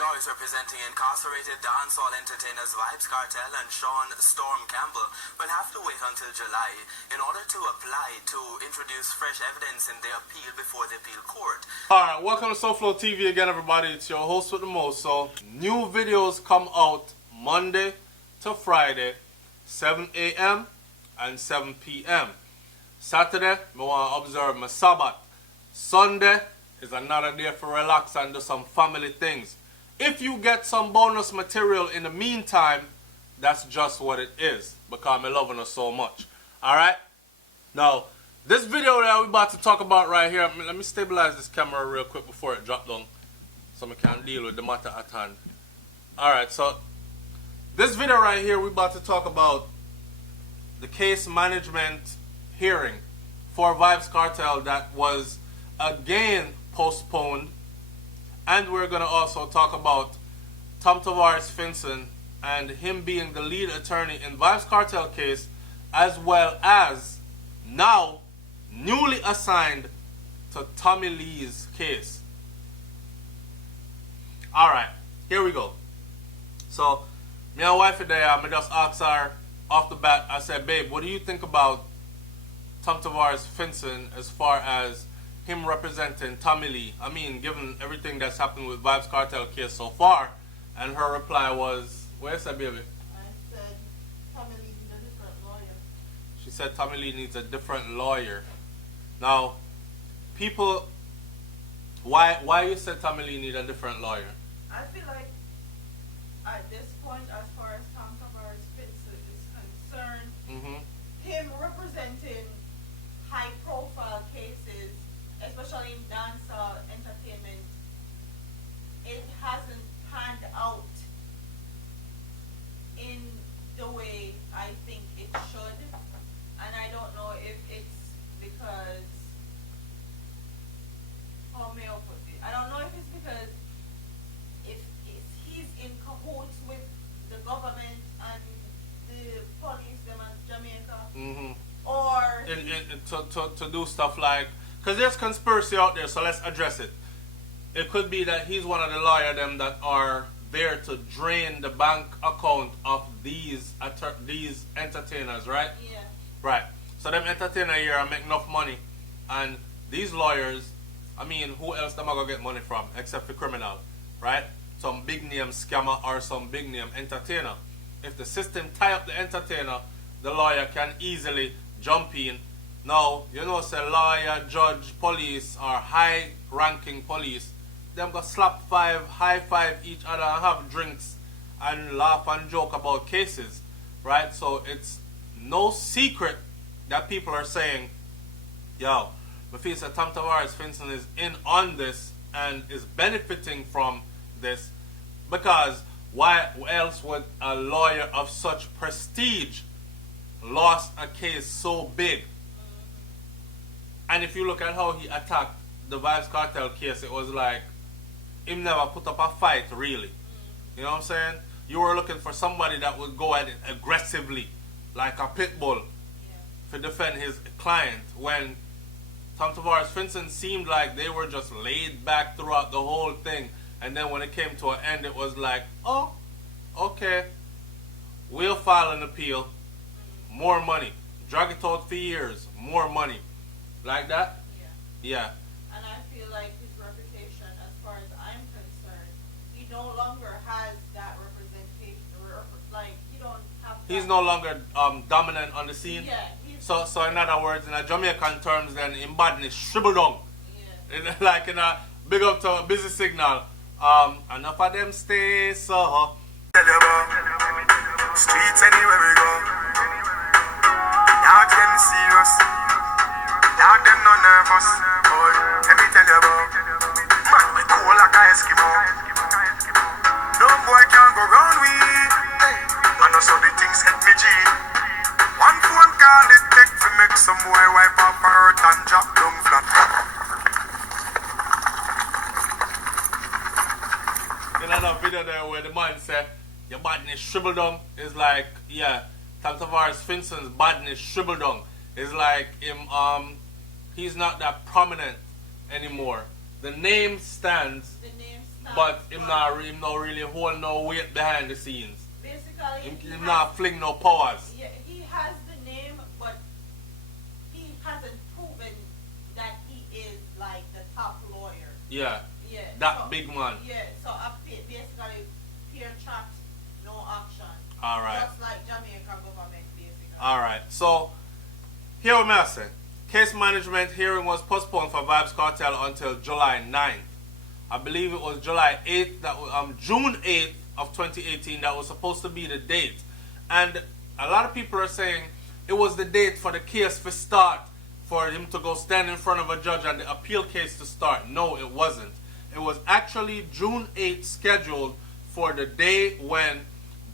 lawyers representing incarcerated dancehall entertainers Vybz, Kartel and Shawn Storm Campbell will have to wait until July in order to apply to introduce fresh evidence in their appeal before the appeal court. Alright, welcome to SouFLoTV again, everybody. It's your host with the most. So, new videos come out Monday to Friday, 7 a.m. and 7 p.m. Saturday, I want to observe my Sabbath. Sunday is another day for relax and do some family things. If you get some bonus material in the meantime, that's just what it is, because I'm loving her so much. Alright? Now, this video that we're about to talk about right here, let me stabilize this camera real quick before it drops down so I can deal with the matter at hand. Alright, so this video right here, we're about to talk about the case management hearing for Vybz Kartel that was again postponed, and we're going to also talk about Tom Tavares Finson and him being the lead attorney in Vybz Kartel case, as well as now newly assigned to Tommy Lee's case. Alright, here we go. So me and wife today, I just asked her off the bat, I said, babe, what do you think about Tom Tavares Finson as far as him representing Tommy Lee? I mean, given everything that's happened with Vybz Kartel case so far. And her reply was, where's that, baby? I said Tommy Lee needs a different lawyer. She said Tommy Lee needs a different lawyer. Now, people, why you said Tommy Lee need a different lawyer? I feel like at this point, as far as Tom Tavares Finson is concerned, him representing high-profile cases, especially in dancehall entertainment, it hasn't panned out in the way I think it should. And I don't know if it's because, how may I put it? I don't know if it's because if he's in cahoots with the government and the police them in Jamaica, or to do stuff like, because there's conspiracy out there, so let's address it. It could be that he's one of the lawyers them that are there to drain the bank account of these entertainers, right? Yeah. Right. So them entertainers here make enough money, and these lawyers, I mean, who else them are gonna get money from except the criminal, right? Some big name scammer or some big name entertainer. If the system tie up the entertainer, the lawyer can easily jump in. Now, you know, say lawyer, judge, police, or high-ranking police, them go slap high five each other and have drinks and laugh and joke about cases, right? So it's no secret that people are saying, yo, I feel that Tom Tavares Finson is in on this and is benefiting from this, because why else would a lawyer of such prestige lost a case so big? And if you look at how he attacked the Vybz Kartel case, it was like him never put up a fight, really. You know what I'm saying? You were looking for somebody that would go at it aggressively, like a pit bull, to defend his client, when Tom Tavares Finson seemed like they were just laid back throughout the whole thing. And then when it came to an end, it was like, oh, okay, we'll file an appeal, more money, drag it out for years, more money. Like that? Yeah. And I feel like his reputation, as far as I'm concerned, he no longer has that representation. Like, he don't have that. He's no longer dominant on the scene? Yeah. So in other words, in a Jamaican terms, then in badness, shrivel down. Yeah. Like in a big up to a busy signal. Enough of them stay so. Streets anywhere we go. Dog them serious. Dog them no nervous. Boy, let me tell you about. Man, we cool like a Eskimo. No boy can go round we. And also the things hit me G. One phone call it take to make some boy wipe up her hurt and drop down flat. In another video there where the man said your badness shrivel down, is like, yeah, Tom Tavares Finson's badness shrivel down. It's like him he's not that prominent anymore. The name stands. The name but him not really hold no weight behind the scenes. Basically, Him not fling no powers. Yeah, he has the name, but he hasn't proven that he is like the top lawyer. Yeah. Yeah. That big man. Yeah. So basically, peer trapped, no action. All right. Just like Jamaica government, basically. All right. So here what I say. Case management hearing was postponed for Vybz Kartel until July 9th. I believe it was July 8th, June 8th of 2018 that was supposed to be the date. And a lot of people are saying it was the date for the case to start, for him to go stand in front of a judge and the appeal case to start. No, it wasn't. It was actually June 8th scheduled for the day when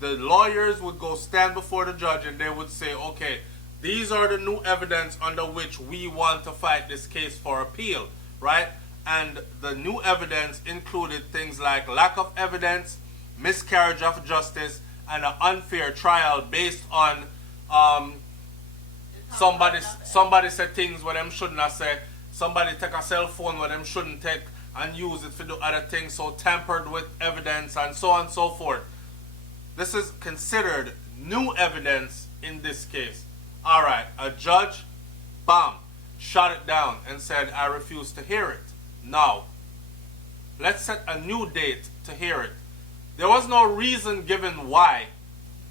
the lawyers would go stand before the judge and they would say, okay, these are the new evidence under which we want to fight this case for appeal, right? And the new evidence included things like lack of evidence, miscarriage of justice, and an unfair trial based on somebody said things where them shouldn't have said, somebody take a cell phone where them shouldn't take and use it to do other things, so tampered with evidence and so on and so forth. This is considered new evidence in this case. Alright, a judge, bam, shut it down and said, I refuse to hear it. Now, let's set a new date to hear it. There was no reason given why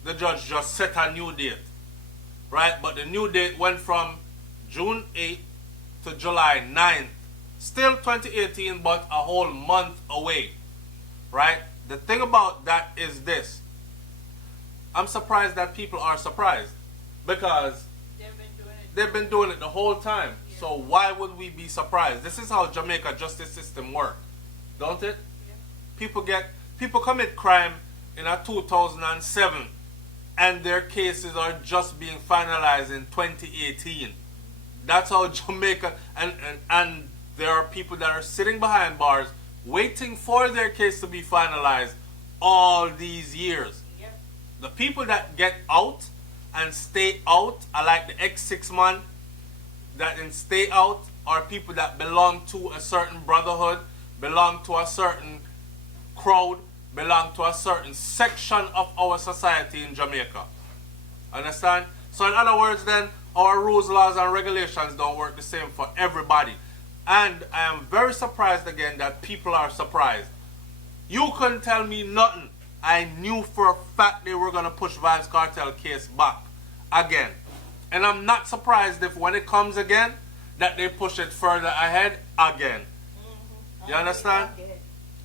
the judge just set a new date, right? But the new date went from June 8th to July 9th. Still 2018, but a whole month away, right? The thing about that is this. I'm surprised that people are surprised because they've been doing it the whole time. Yeah. So why would we be surprised? This is how Jamaica justice system works, don't it? Yeah. People commit crime in 2007 and their cases are just being finalized in 2018. That's how Jamaica, and there are people that are sitting behind bars waiting for their case to be finalized all these years. Yep. The people that get out and stay out are like the X6 man that in stay out are people that belong to a certain brotherhood, belong to a certain crowd, belong to a certain section of our society in Jamaica. Understand? So in other words then, our rules, laws and regulations don't work the same for everybody. And I am very surprised again that people are surprised. You couldn't tell me nothing. I knew for a fact they were going to push Vybz Kartel case back again. And I'm not surprised if when it comes again, that they push it further ahead again. Mm-hmm. You understand?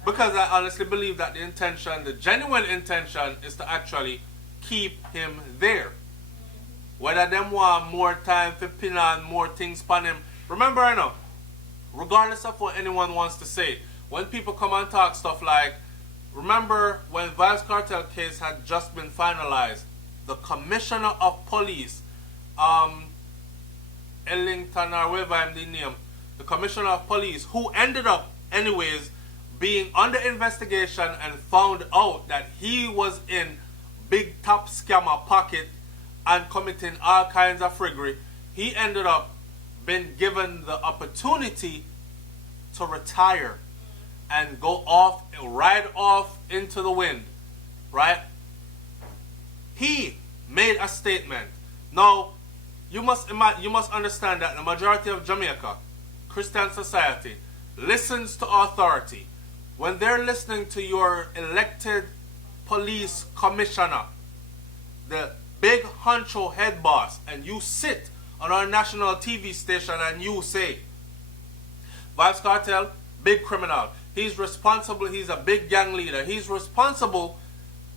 Because I honestly believe that the intention, the genuine intention, is to actually keep him there. Mm-hmm. Whether them want more time to pin on more things upon him. Remember, I know, regardless of what anyone wants to say, when people come and talk stuff like, remember when Vybz Kartel case had just been finalized, the commissioner of police, Ellington or whatever I'm the name, the commissioner of police, who ended up anyways being under investigation and found out that he was in big top scammer pocket and committing all kinds of friggery, he ended up being given the opportunity to retire and go off, ride off into the wind, right? He made a statement. Now, you must understand that the majority of Jamaica, Christian society, listens to authority. When they're listening to your elected police commissioner, the big honcho head boss, and you sit on our national TV station and you say, Vybz Kartel, big criminal. He's responsible. He's a big gang leader. He's responsible.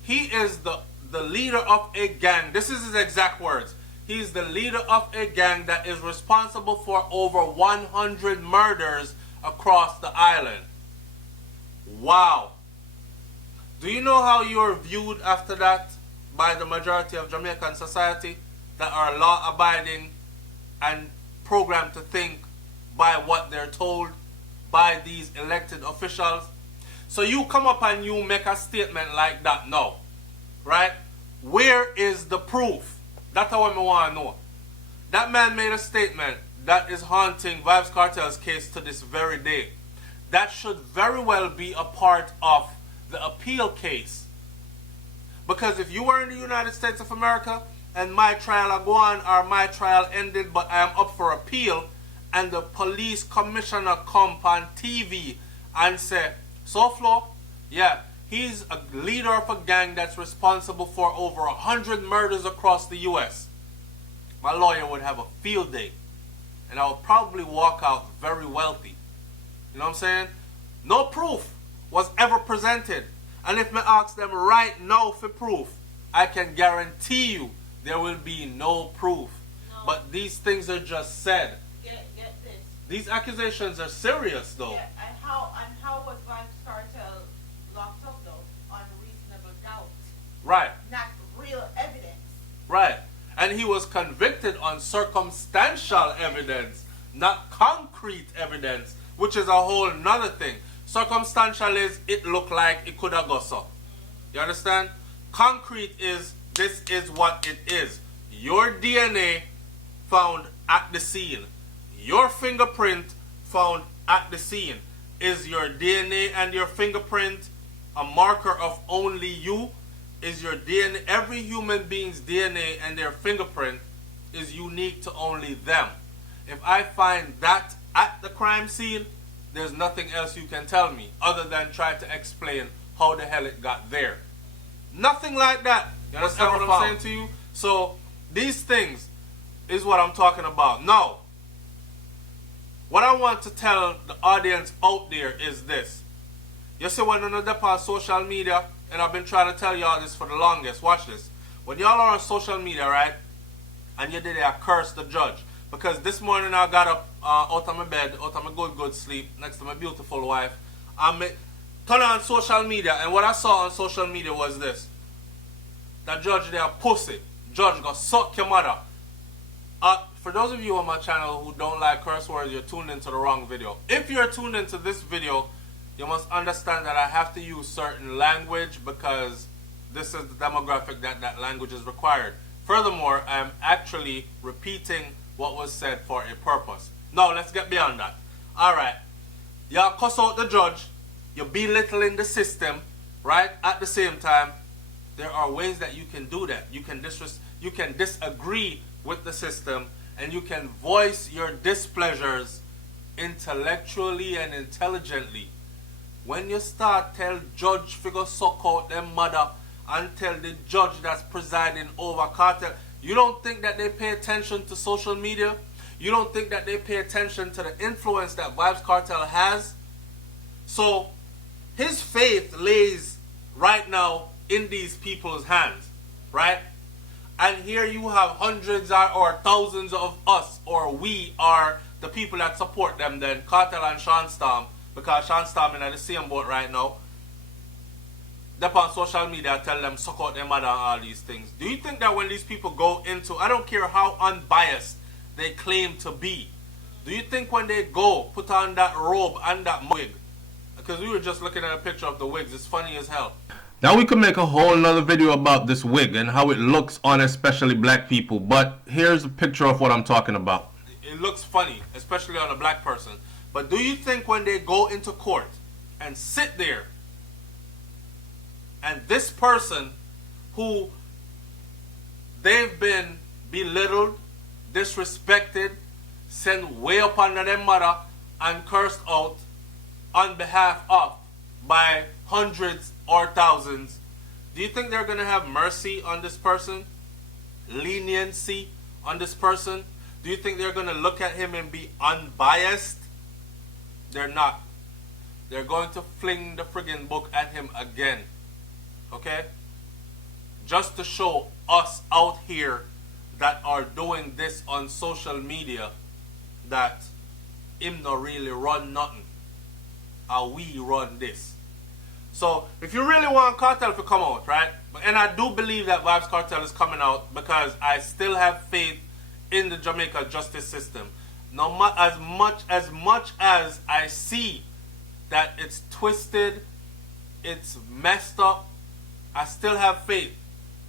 He is the leader of a gang. This is his exact words. He's the leader of a gang that is responsible for over 100 murders across the island. Wow. Do you know how you're viewed after that by the majority of Jamaican society that are law-abiding and programmed to think by what they're told by these elected officials? So you come up and you make a statement like that now, right? Where is the proof? That's what I want to know. That man made a statement that is haunting Vybz Kartel's case to this very day. that should very well be a part of the appeal case. Because if you were in the United States of America and my trial are gone or my trial ended but I am up for appeal, and the police commissioner come on TV and say, SouFLo, yeah, he's a leader of a gang that's responsible for over 100 murders across the US. My lawyer would have a field day. And I would probably walk out very wealthy. You know what I'm saying? No proof was ever presented. And if me ask them right now for proof, I can guarantee you there will be no proof. No. But these things are just said. Get this. These accusations are serious though. Yeah, and how was Vybz Kartel locked up though? On reasonable doubt. Right. Not real evidence. Right. And he was convicted on circumstantial evidence, not concrete evidence, which is a whole nother thing. Circumstantial is it looked like it could have gone so. You understand? Concrete is this is what it is. Your DNA found at the scene. Your fingerprint found at the scene. Is your DNA and your fingerprint a marker of only you? Is your DNA, every human being's DNA and their fingerprint is unique to only them. If I find that at the crime scene, there's nothing else you can tell me other than try to explain how the hell it got there. Nothing like that. You understand what I'm saying to you? So these things is what I'm talking about. Now, what I want to tell the audience out there is this. You see, when you're on social media, and I've been trying to tell y'all this for the longest. Watch this. When y'all are on social media, right, and you did it, I curse the judge. Because this morning I got up out of my bed, out of my good sleep, next to my beautiful wife. I turn on social media, and what I saw on social media was this. That judge there, pussy. Judge go suck your mother. For those of you on my channel who don't like curse words, you're tuned into the wrong video. If you're tuned into this video, you must understand that I have to use certain language because this is the demographic that language is required. Furthermore, I am actually repeating what was said for a purpose. Now, let's get beyond that. Alright, y'all cuss out the judge, you're belittling the system, right? At the same time, there are ways that you can do that. You can disagree with the system and you can voice your displeasures intellectually and intelligently. When you start tell judge figure suck out them mother and tell the judge that's presiding over Kartel, you don't think that they pay attention to social media? You don't think that they pay attention to the influence that Vybz Kartel has? So his faith lays right now in these people's hands, right? And here you have hundreds or thousands of us, or we are the people that support them then, Kartel and Shawn Storm, because Shawn Storm in the same boat right now. They're on social media, tell them suck out their mother and all these things. Do you think that when these people go into, I don't care how unbiased they claim to be, do you think when they go put on that robe and that wig, because we were just looking at a picture of the wigs, it's funny as hell. Now we could make a whole nother video about this wig and how it looks on especially black people, but here's a picture of what I'm talking about. It looks funny, especially on a black person. But do you think when they go into court and sit there, and this person who they've been belittled, disrespected, sent way up under their mother and cursed out on behalf of by hundreds or thousands, do you think they're going to have mercy on this person? Leniency on this person? Do you think they're going to look at him and be unbiased? They're not. They're going to fling the friggin' book at him again. Okay? Just to show us out here that are doing this on social media that him not really run nothing. Or we run this. So, if you really want Kartel to come out, right? And I do believe that Vybz Kartel is coming out because I still have faith in the Jamaica justice system. No, as much as I see that it's twisted, it's messed up, I still have faith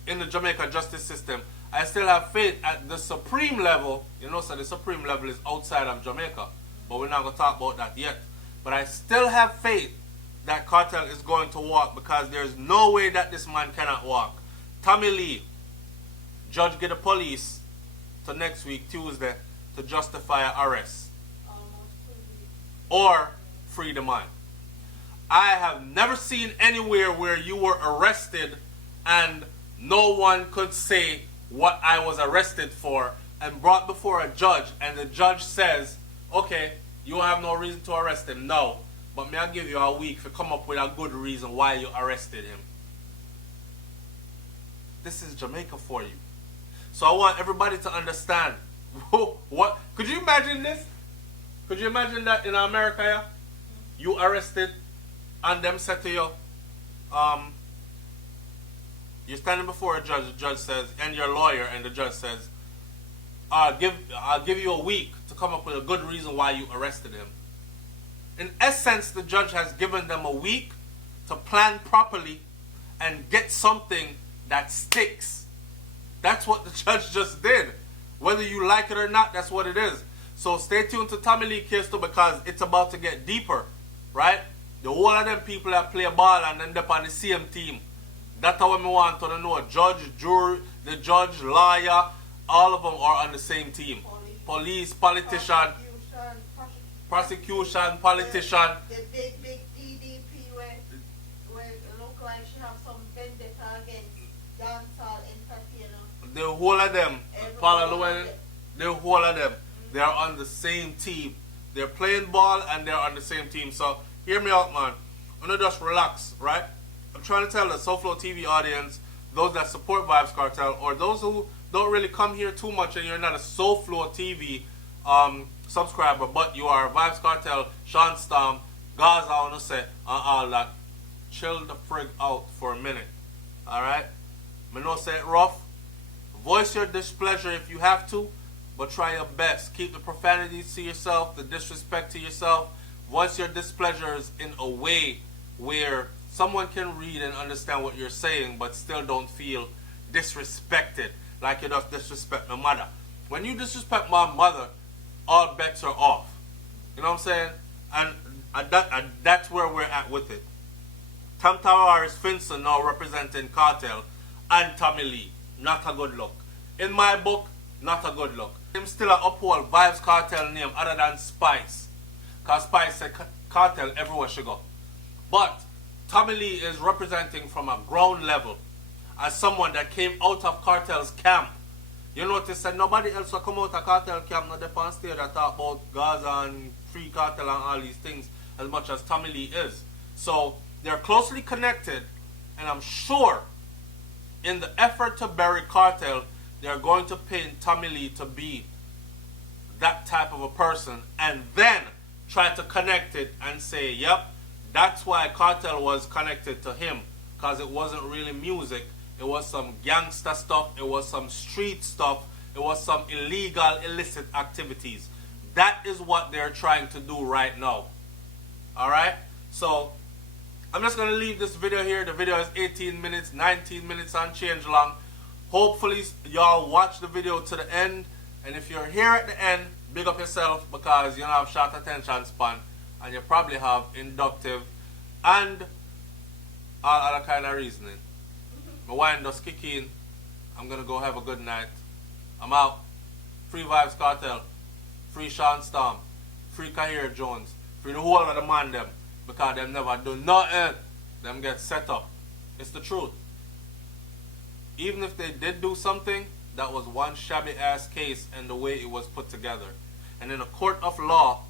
in the Jamaica justice system. I still have faith at the supreme level. You know, so the supreme level is outside of Jamaica. But we're not going to talk about that yet. But I still have faith that Kartel is going to walk, because there's no way that this man cannot walk. Tommy Lee, judge get the police to next week, Tuesday, to justify an arrest. Or free the man. I have never seen anywhere where you were arrested and no one could say what I was arrested for and brought before a judge, and the judge says, okay, you have no reason to arrest him. No. But may I give you a week to come up with a good reason why you arrested him. This is Jamaica for you. So I want everybody to understand. What? Could you imagine this? Could you imagine that in America, yeah? You arrested and them said to you, you're standing before a judge, the judge says, and your lawyer, and the judge says, I'll give you a week to come up with a good reason why you arrested him. In essence, the judge has given them a week to plan properly and get something that sticks. That's what the judge just did. Whether you like it or not, that's what it is. So stay tuned to Tommy Lee case too, because it's about to get deeper, right? The whole of them people that play ball and end up on the same team. That's what we want to know. Judge, jury, the judge, lawyer, all of them are on the same team. Police, politician, prosecution, politician. The big DDP where it look like she have some vendetta against dancehall entertainer. The whole of them, the whole of them, they are on the same team. They're playing ball and they're on the same team. So hear me out, man. I'm gonna just relax, right? I'm trying to tell the SouFLoTV audience, those that support Vybz Kartel, or those who don't really come here too much and you're not a SouFLoTV subscriber, but you are a Vybz Kartel, Shawn Storm, Gaza, I want to say, and all that. Chill the frig out for a minute, alright? I know say it rough. Voice your displeasure if you have to, but try your best. Keep the profanities to yourself, the disrespect to yourself. Voice your displeasures in a way where someone can read and understand what you're saying, but still don't feel disrespected, like you just disrespect my mother. When you disrespect my mother, all bets are off. You know what I'm saying? And that's where we're at with it. Tam Tavares Finson now representing Kartel and Tommy Lee. Not a good look. In my book, not a good look. Him still a uphold Vybz Kartel name other than Spice. Because Spice said Kartel everywhere she go. But Tommy Lee is representing from a ground level as someone that came out of Kartel's camp. You notice that nobody else will come out of Kartel camp, not the on stage that talk about Gaza and Free Kartel and all these things as much as Tommy Lee is. So they're closely connected, and I'm sure in the effort to bury Kartel, they're going to paint Tommy Lee to be that type of a person and then try to connect it and say, yep, that's why Kartel was connected to him, because it wasn't really music. It was some gangster stuff. It was some street stuff. It was some illegal, illicit activities. That is what they're trying to do right now. Alright? So, I'm just going to leave this video here. The video is 18 minutes, 19 minutes and change long. Hopefully, y'all watch the video to the end. And if you're here at the end, big up yourself, because you don't have short attention span. And you probably have inductive and all other kind of reasoning. My wine does kick in. I'm going to go have a good night. I'm out. Free Vybz Kartel. Free Shawn Storm. Free Kahir Jones. Free the whole of the man them. Because them never do nothing. Them get set up. It's the truth. Even if they did do something, that was one shabby ass case and the way it was put together. And in a court of law,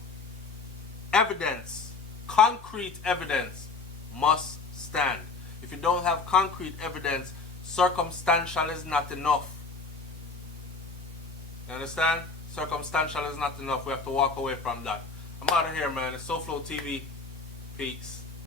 evidence, concrete evidence, must stand. If you don't have concrete evidence, circumstantial is not enough. You understand? Circumstantial is not enough. We have to walk away from that. I'm out of here, man. It's SouFLoTV. Peace.